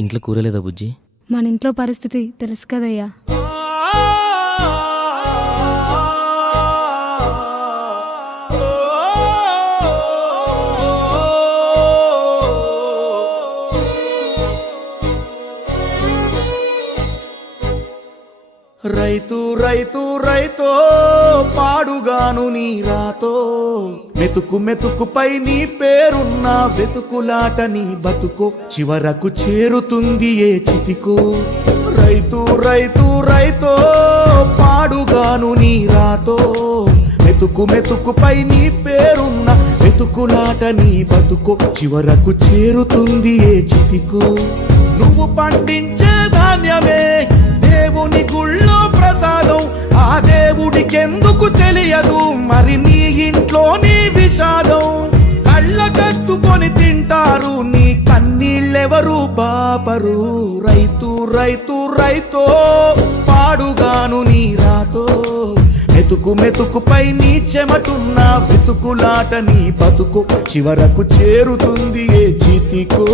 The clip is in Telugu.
ఇంట్లో కూరలేదా బుజ్జి? మన ఇంట్లో పరిస్థితి తెలుసు కదయ్యా. రైతు రైతు రైతో పాడుగాను నీ రాతో, మెతుకు మెతుకుపై నీ పేరున్న వెతుకులాట నీ బతుకో, చివరకు చేరుతుంది ఏ చితికో. రైతు రైతు రైతో పాడుగాను నీ రాతో, మెతుకు మెతుకుపై నీ పేరున్న వెతుకులాట నీ బతుకో, చివరకు చేరుతుంది ఏ చితికో. నువ్వు పండించే ధాన్యమే దేవుని గుళ్ళో ప్రసాదం, ఆ దేవుడికెందుకు తెలియదు మరి నీ ఇంట్లో నీ విషాదం. కళ్ళకత్తుకొని తింటారు నీ కన్నీళ్ళెవరు పాపరు. రైతు రైతు రైతో పాడుగాను నీ రాతో, మెతుకు మెతుకుపై నీ చెమటున్న వెతుకులాట నీ బతుకు, చివరకు చేరుతుంది ఏ చితికో.